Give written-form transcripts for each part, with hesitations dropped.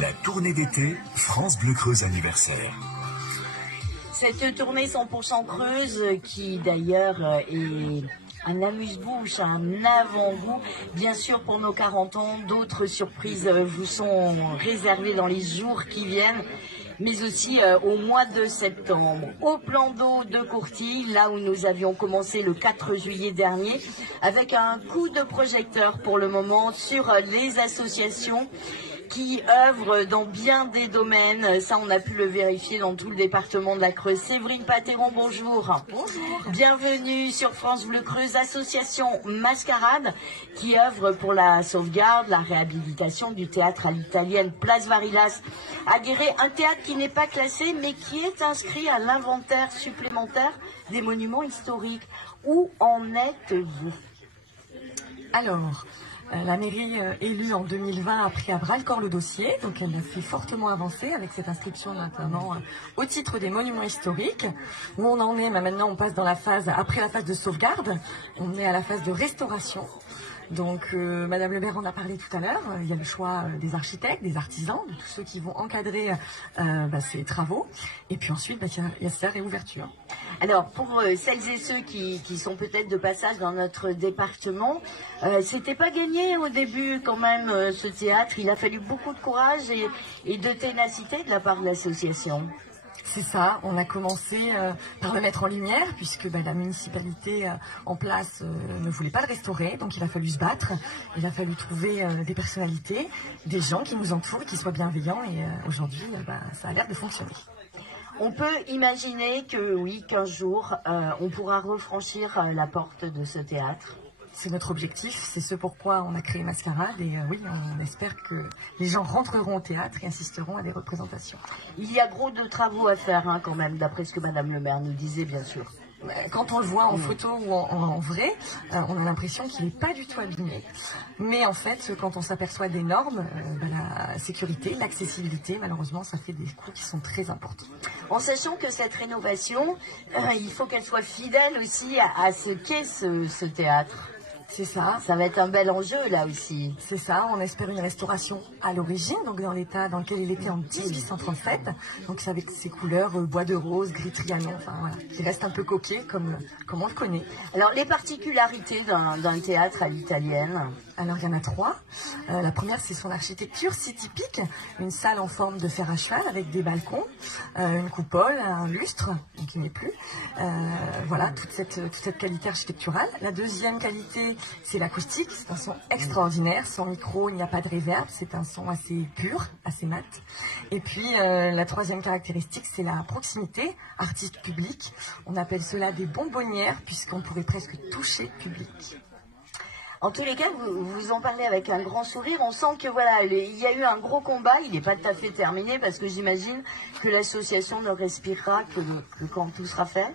La tournée d'été France Bleu Creuse anniversaire. Cette tournée 100% Creuse qui d'ailleurs est un amuse-bouche, un avant-goût. Bien sûr pour nos 40 ans, d'autres surprises vous sont réservées dans les jours qui viennent, mais aussi au mois de septembre. Au plan d'eau de Courtille, là où nous avions commencé le 4 juillet dernier, avec un coup de projecteur pour le moment sur les associations qui œuvrent dans bien des domaines. Ça, on a pu le vérifier dans tout le département de la Creuse. Séverine Patéron, bonjour. Bonjour. Bienvenue sur France Bleu Creuse, association Mascarade, qui œuvre pour la sauvegarde, la réhabilitation du théâtre à l'italienne Place Varillas à Guéret. Un théâtre qui n'est pas classé, mais qui est inscrit à l'inventaire supplémentaire des monuments historiques. Où en êtes-vous? Alors, la mairie élue en 2020 a pris à bras-le-corps le dossier, donc elle l'a fait fortement avancer avec cette inscription notamment au titre des monuments historiques. Où on en est, maintenant on passe dans la phase, après la phase de sauvegarde, on est à la phase de restauration. Donc Madame Le Maire en a parlé tout à l'heure, il y a le choix des architectes, des artisans, de tous ceux qui vont encadrer ces travaux. Et puis ensuite, il y a sa réouverture. Alors, pour celles et ceux qui sont peut-être de passage dans notre département, c'était pas gagné au début quand même ce théâtre. Il a fallu beaucoup de courage et de ténacité de la part de l'association. C'est ça, on a commencé par le mettre en lumière puisque la municipalité en place ne voulait pas le restaurer, donc il a fallu se battre, il a fallu trouver des personnalités, des gens qui nous entourent, qui soient bienveillants et aujourd'hui ça a l'air de fonctionner. On peut imaginer que oui, qu'un jour, on pourra refranchir la porte de ce théâtre. C'est notre objectif, c'est ce pourquoi on a créé Mascarade et oui, on espère que les gens rentreront au théâtre et assisteront à des représentations. Il y a gros de travaux à faire quand même, d'après ce que Madame le maire nous disait bien sûr. Quand on le voit en photo ou en vrai, on a l'impression qu'il n'est pas du tout abîmé. Mais en fait, quand on s'aperçoit des normes, la sécurité, l'accessibilité, malheureusement, ça fait des coûts qui sont très importants. En sachant que cette rénovation, il faut qu'elle soit fidèle aussi à ce qu'est ce théâtre. C'est ça. Ça va être un bel enjeu là aussi. C'est ça, on espère une restauration à l'origine, donc dans l'état dans lequel il était en 1837. Donc c'est avec ses couleurs bois de rose, gris trianon, enfin voilà, qui reste un peu coquet comme on le connaît. Alors les particularités d'un théâtre à l'italienne. Alors il y en a 3. La première c'est son architecture si typique, une salle en forme de fer à cheval avec des balcons, une coupole, un lustre, qui n'est plus. Voilà, toute cette qualité architecturale. La deuxième qualité, c'est l'acoustique, c'est un son extraordinaire, sans micro, il n'y a pas de réverb, c'est un son assez pur, assez mat. Et puis la troisième caractéristique, c'est la proximité artiste-public. On appelle cela des bonbonnières, puisqu'on pourrait presque toucher le public. En tous les cas, vous en parlez avec un grand sourire. On sent que voilà, il y a eu un gros combat. Il n'est pas tout à fait terminé parce que j'imagine que l'association ne respirera que quand tout sera fait.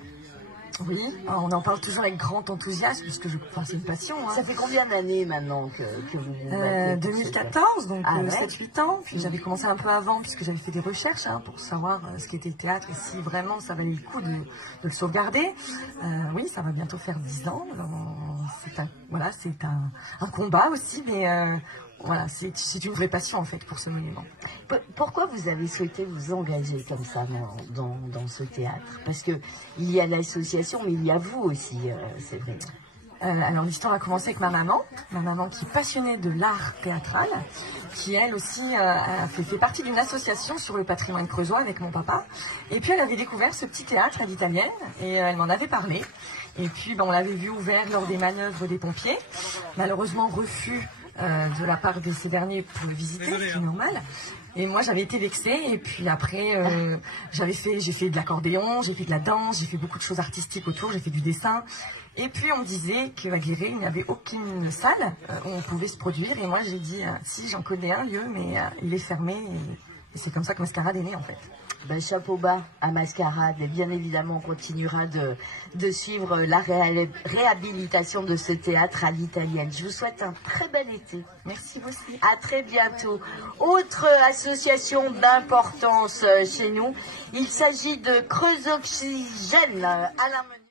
Oui, on en parle toujours avec grand enthousiasme parce que c'est une passion. Ça fait combien d'années maintenant que vous vous battez 2014, donc 7-8 ans. Puis j'avais commencé un peu avant puisque j'avais fait des recherches pour savoir ce qu'était le théâtre et si vraiment ça valait le coup de le sauvegarder. Oui, ça va bientôt faire 10 ans. C'est un combat aussi, mais voilà, c'est une vraie passion en fait pour ce monument. Pourquoi vous avez souhaité vous engager comme ça dans ce théâtre? Parce que il y a l'association, mais il y a vous aussi, c'est vrai. Alors l'histoire a commencé avec ma maman qui est passionnée de l'art théâtral, qui elle aussi fait partie d'une association sur le patrimoine creusois avec mon papa. Et puis elle avait découvert ce petit théâtre à l'italienne et elle m'en avait parlé. Et puis on l'avait vu ouvert lors des manœuvres des pompiers. Malheureusement refus de la part de ces derniers pour le visiter, c'est normal. Et moi j'avais été vexée et puis après j'ai fait de l'accordéon, j'ai fait de la danse, j'ai fait beaucoup de choses artistiques autour, j'ai fait du dessin. Et puis on me disait qu'à Guéret il n'y avait aucune salle où on pouvait se produire et moi j'ai dit si j'en connais un lieu mais il est fermé et c'est comme ça que Mascarade est née en fait. Chapeau bas à Mascarade et bien évidemment on continuera de suivre la réhabilitation de ce théâtre à l'italienne. Je vous souhaite un très bel été. Merci vous aussi. À très bientôt. Autre association d'importance chez nous, il s'agit de Creuse Oxygène. Alain Meunier.